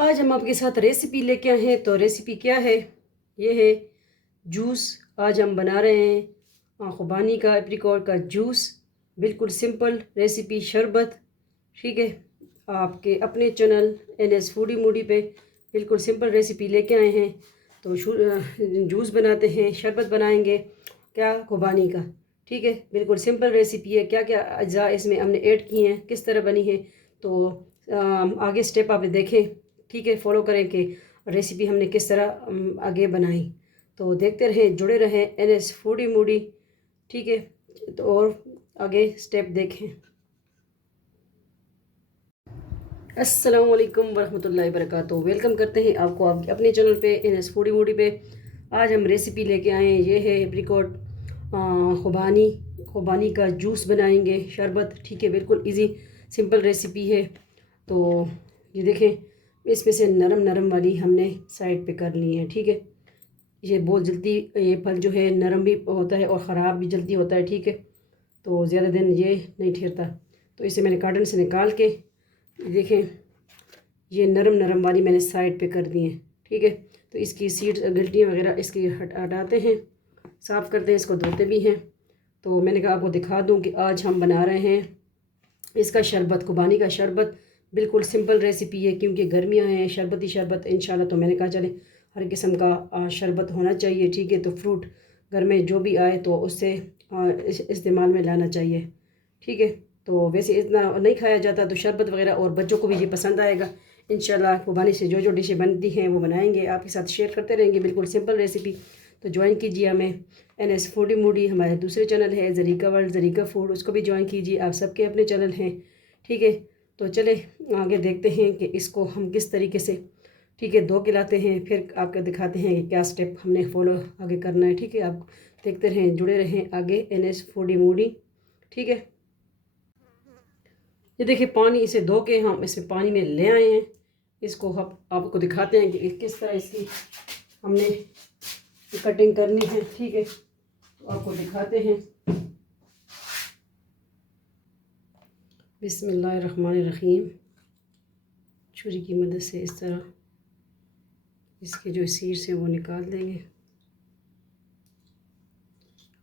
आज हम आपके साथ रेसिपी लेके आए हैं। तो रेसिपी क्या है? ये है जूस। आज हम बना रहे हैं खुबानी का एप्रिकॉट का जूस। बिल्कुल सिंपल रेसिपी, शरबत। ठीक है, आपके अपने चैनल NS फूडी मूडी पे बिल्कुल सिंपल रेसिपी लेके आए हैं। तो जूस बनाते हैं, शरबत बनाएंगे क्या खुबानी का। ठीक है, बिल्कुल सिंपल रेसिपी है। क्या क्या अज्जा इसमें हमने ऐड किए हैं, किस तरह बनी है, तो आगे स्टेप आप देखें। ठीक है, फॉलो करें कि रेसिपी हमने किस तरह आगे बनाई। तो देखते रहें, जुड़े रहें NS फूडी मूडी। ठीक है, तो और आगे स्टेप देखें। अस्सलाम वालेकुम वरहमतुल्लाहि वबरकातुहू। वेलकम करते हैं आपको आपके अपने चैनल पे NS फूडी मूडी पे। आज हम रेसिपी लेके आए हैं, ये है एप्रिकॉट खुबानी का जूस बनाएंगे, शरबत। ठीक है, बिल्कुल इजी सिंपल रेसिपी है। तो ये देखें, इसमें से नरम नरम वाली हमने साइड पे कर ली है। ठीक है, ये बहुत जल्दी ये फल जो है नरम भी होता है और ख़राब भी जल्दी होता है। ठीक है, तो ज़्यादा दिन ये नहीं ठहरता। तो इसे मैंने कार्टन से निकाल के देखें, ये नरम नरम वाली मैंने साइड पे कर दी है। ठीक है, तो इसकी सीड्स गिल्टियाँ वगैरह इसकी हटाते हैं, साफ़ करते हैं, इसको धोते भी हैं। तो मैंने कहा आपको दिखा दूँ कि आज हम बना रहे हैं इसका शरबत, खुबानी का शरबत। बिल्कुल सिंपल रेसिपी है क्योंकि गर्मियाँ हैं, शरबती शरबत इंशाल्लाह। तो मैंने कहा चले हर किस्म का शरबत होना चाहिए। ठीक है, तो फ्रूट घर में जो भी आए तो उससे इस्तेमाल में लाना चाहिए। ठीक है, तो वैसे इतना नहीं खाया जाता, तो शरबत वगैरह और बच्चों को भी ये पसंद आएगा इंशाल्लाह। खुबानी से जो जो डिशें बनती हैं वो बनाएंगे, आपके साथ शेयर करते रहेंगे। बिल्कुल सिंपल रेसिपी। तो ज्वाइन कीजिए हमें NS फूडी मूडी। हमारे दूसरे चैनल है ज़रीका वर्ल्ड, ज़रीका फूड, उसको भी ज्वाइन कीजिए। आप सबके अपने चैनल हैं। ठीक है, तो चले आगे देखते हैं कि इसको हम किस तरीके से, ठीक है, धो के लाते हैं, फिर आपको दिखाते हैं कि क्या स्टेप हमने फॉलो आगे करना है। ठीक है, आप देखते रहें, जुड़े रहें आगे NS फूडी मूडी। ठीक है, ये देखिए पानी इसे धो के हम इसे पानी में ले आए हैं। इसको हम आपको दिखाते हैं कि किस तरह इसकी हमने कटिंग करनी है। ठीक है, तो आपको दिखाते हैं। बिस्मिल्लाहिर्रहमानिर्रहीम। छुरी की मदद से इस तरह इसके जो सीड्स हैं वो निकाल देंगे,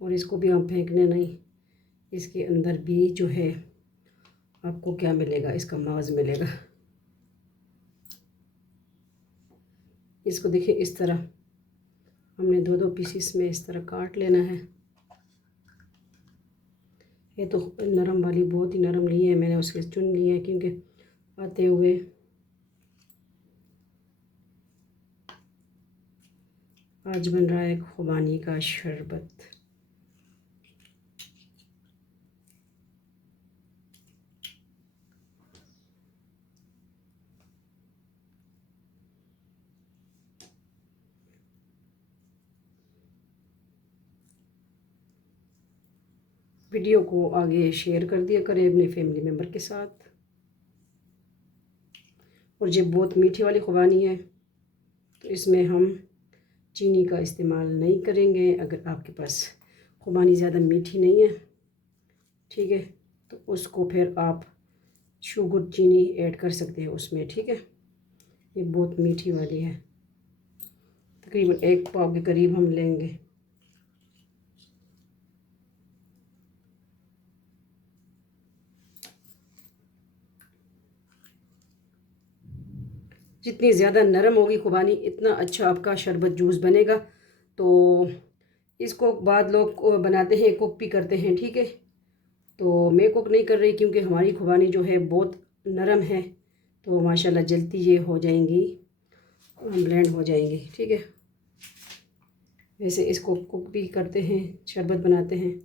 और इसको भी हम फेंकने नहीं। इसके अंदर भी जो है आपको क्या मिलेगा, इसका मग़ज़ मिलेगा। इसको देखिए, इस तरह हमने दो दो पीसीस में इस तरह काट लेना है। ये तो नरम वाली बहुत ही नरम ली है मैंने, उसके चुन लिए हैं क्योंकि आते हुए आज बन रहा है खुबानी का शरबत। वीडियो को आगे शेयर कर दिया करें अपने फैमिली मेम्बर के साथ। और ये बहुत मीठी वाली खुबानी है, तो इसमें हम चीनी का इस्तेमाल नहीं करेंगे। अगर आपके पास खुबानी ज़्यादा मीठी नहीं है, ठीक है, तो उसको फिर आप शुगर चीनी ऐड कर सकते हैं उसमें। ठीक है, ये बहुत मीठी वाली है, तकरीबन 1 पाव के करीब हम लेंगे। जितनी ज़्यादा नरम होगी खुबानी, इतना अच्छा आपका शरबत जूस बनेगा। तो इसको बाद लोग बनाते हैं, कुक भी करते हैं। ठीक है, तो मैं कुक नहीं कर रही क्योंकि हमारी खुबानी जो है बहुत नरम है, तो माशाल्लाह जल्दी ये हो जाएंगी, ब्लेंड हो जाएंगी। ठीक है, वैसे इसको कुक भी करते हैं, शरबत बनाते हैं।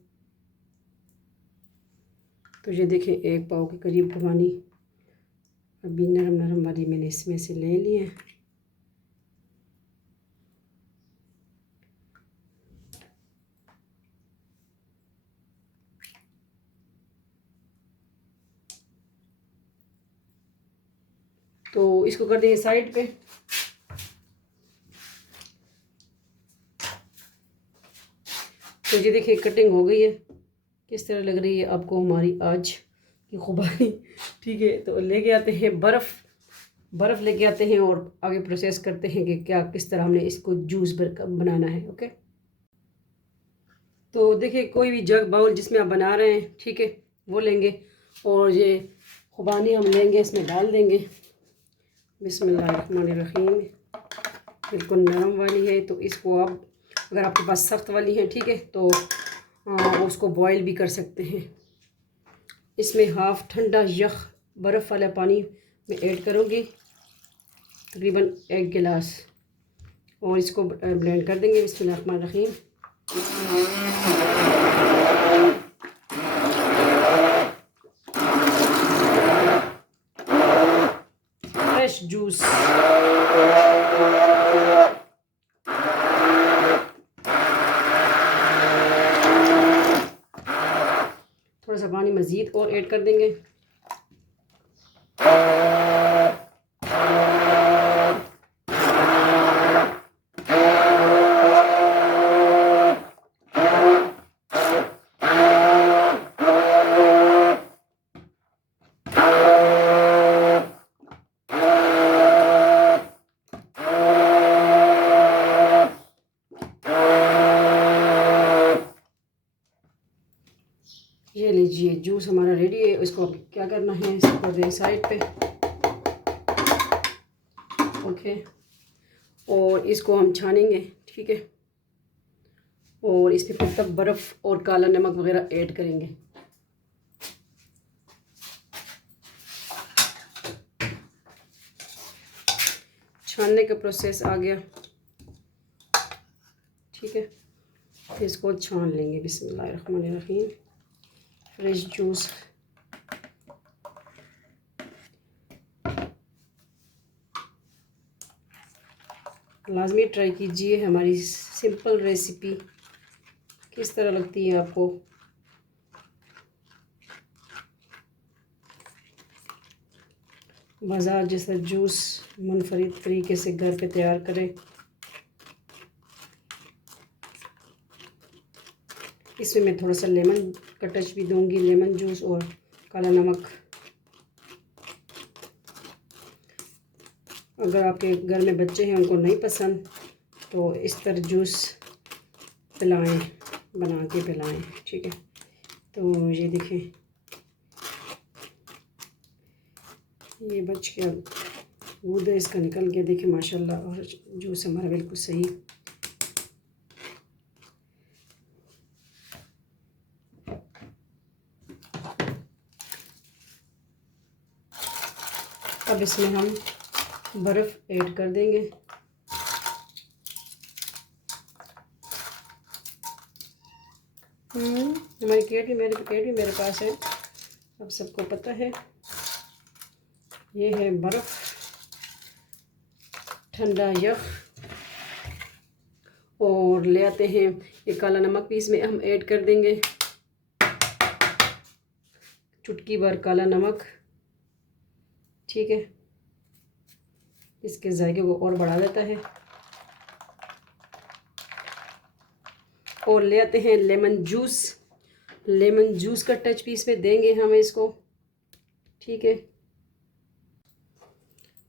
तो ये देखें, 1 पाव के करीब खुबानी अभी नरम नरम वाली मैंने इसमें से ले ली है। तो इसको कर देंगे साइड पे। तो ये देखिए कटिंग हो गई है, किस तरह लग रही है आपको हमारी आज की खुबानी। ठीक है, तो लेके आते हैं बर्फ़। बर्फ़ लेके आते हैं और आगे प्रोसेस करते हैं कि क्या किस तरह हमने इसको जूस बनाना है। ओके, तो देखिए कोई भी जग बाउल जिसमें आप बना रहे हैं, ठीक है, वो लेंगे और ये खुबानी हम लेंगे, इसमें डाल देंगे। बिस्मिल्लाहिर्रहमानिर्रहीम। बिल्कुल नरम वाली है, तो इसको आप, अगर आपके पास सख्त वाली है, ठीक है, तो उसको बॉईल भी कर सकते हैं। इसमें हाफ़ ठंडा यख बर्फ़ वाला पानी मैं ऐड करूँगी, तकरीबन 1 गिलास, और इसको ब्लेंड कर देंगे। बिस्मिल्लाहिर्रहमानिर्रहीम। फ्रेश जूस, थोड़ा सा पानी मज़ीद और ऐड कर देंगे। ये लीजिए जूस हमारा रेडी है। इसको क्या करना है, इसको कर दें साइड पे। ओके, और इसको हम छानेंगे, ठीक है, और इसमें फिर तब बर्फ़ और काला नमक वगैरह ऐड करेंगे। छानने का प्रोसेस आ गया, ठीक है, फिर इसको छान लेंगे। बिस्मिल्लाहिर्रहमानिर्रहीम। फ्रेश जूस, लाजमी ट्राई कीजिए हमारी सिंपल रेसिपी, किस तरह लगती है आपको। बाज़ार जैसा जूस मुनफरिद तरीके से घर पे तैयार करें। इसमें मैं थोड़ा सा लेमन का टच भी दूंगी, लेमन जूस और काला नमक। अगर आपके घर में बच्चे हैं, उनको नहीं पसंद, तो इस तरह जूस पिलाएं, बना के पिलाएं, ठीक है। तो ये देखें, ये बच गया, दूध इसका निकल गया, देखें माशाल्लाह, और जूस हमारा बिल्कुल सही। अब इसमें हम बर्फ़ ऐड कर देंगे। हमारी केटली मेरे पास है, अब सबको पता है। ये है बर्फ़, ठंडा यख, और ले आते हैं ये काला नमक भी इसमें हम ऐड कर देंगे, चुटकी भर काला नमक, ठीक है, इसके जायके को और बढ़ा देता है। और ले आते हैं लेमन जूस का टच भी इसमें देंगे हम इसको, ठीक है।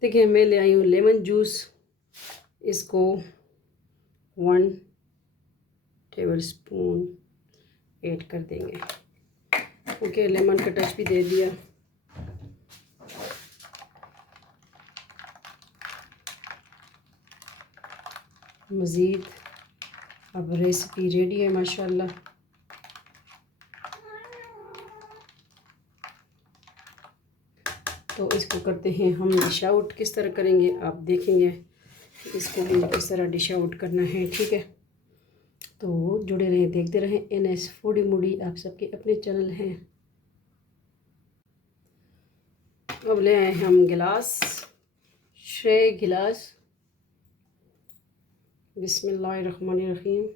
देखिए मैं ले आई हूँ लेमन जूस, इसको 1 टेबलस्पून ऐड कर देंगे। ओके, लेमन का टच भी दे दिया। मज़ीद अब रेसिपी रेडी है माशाल्लाह। तो इसको करते हैं हम डिश आउट। किस तरह करेंगे आप देखेंगे, इसको भी किस तरह डिश आउट करना है, ठीक है। तो जुड़े रहें, देखते रहें NS फूडी मूडी, आप सबके अपने चैनल हैं। अब ले आए हम गिलास, 6 गिलास। बिस्मिल्लाहिर्रहमानिर्रहीम।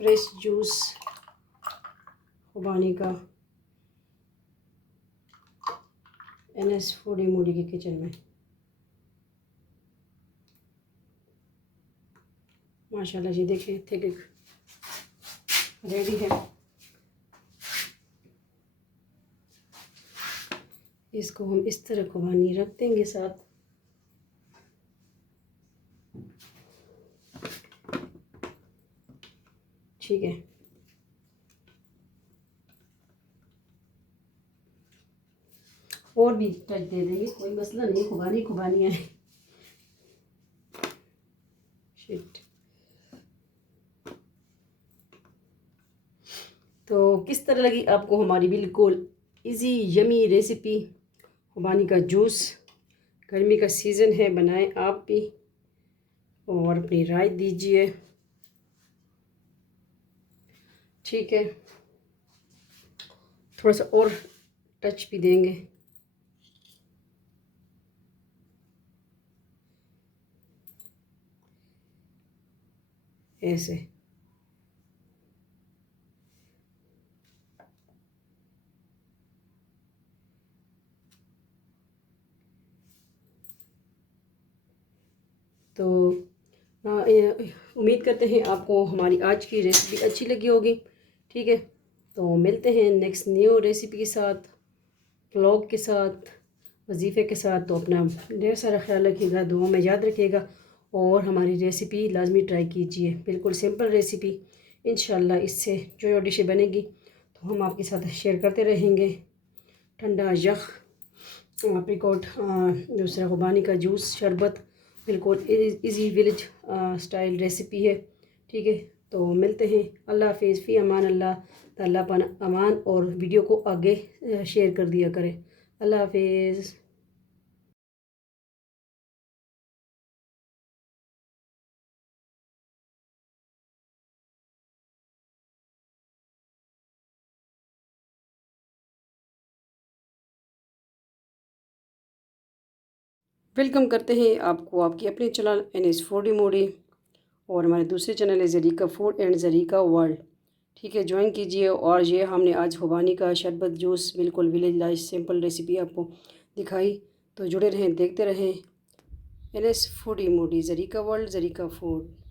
फ्रेश जूस खुबानी का, NS फूडी मूडी के किचन में। माशाल्लाह जी देखें, थिक रेडी है। इसको हम इस तरह खुबानी रख देंगे साथ। ठीक है। और भी टच दे देंगे, कोई मसला नहीं, खुबानी खुबानी है। शिट। तो किस तरह लगी आपको हमारी बिल्कुल इजी यमी रेसिपी खुबानी का जूस? गर्मी का सीज़न है, बनाएं आप भी और अपनी राय दीजिए, ठीक है। थोड़ा सा और टच भी देंगे। ऐसे तो उम्मीद करते हैं आपको हमारी आज की रेसिपी अच्छी लगी होगी, ठीक है। तो मिलते हैं नेक्स्ट न्यू रेसिपी के साथ, व्लॉग के साथ, वजीफ़े के साथ। तो अपना ढेर सारा ख्याल रखिएगा, दुआ में याद रखिएगा और हमारी रेसिपी लाजमी ट्राई कीजिए। बिल्कुल सिंपल रेसिपी, इंशाल्लाह इससे जो डिशें बनेगी तो हम आपके साथ शेयर करते रहेंगे। ठंडा यख, एप्रिकॉट, दूसरा खुबानी का जूस, शरबत, बिल्कुल इजी विलेज स्टाइल रेसिपी है, ठीक है। तो मिलते हैं, अल्लाह हाफिज़, फ़ी अमान अल्लाह, ताला पन अमान, और वीडियो को आगे शेयर कर दिया करें। अल्लाह हाफिज़। वेलकम करते हैं आपको आपकी अपनी चैनल NS फूडी मोडी, और हमारे दूसरे चैनल है Zarika food and Zarika world, ठीक है। ज्वाइन कीजिए। और ये हमने आज खुबानी का शरबत जूस, बिल्कुल विलेज लाइफ सिंपल रेसिपी आपको दिखाई। तो जुड़े रहें, देखते रहें। NS फूडी मोडी, ज़रीका वर्ल्ड, ज़रीका फूड।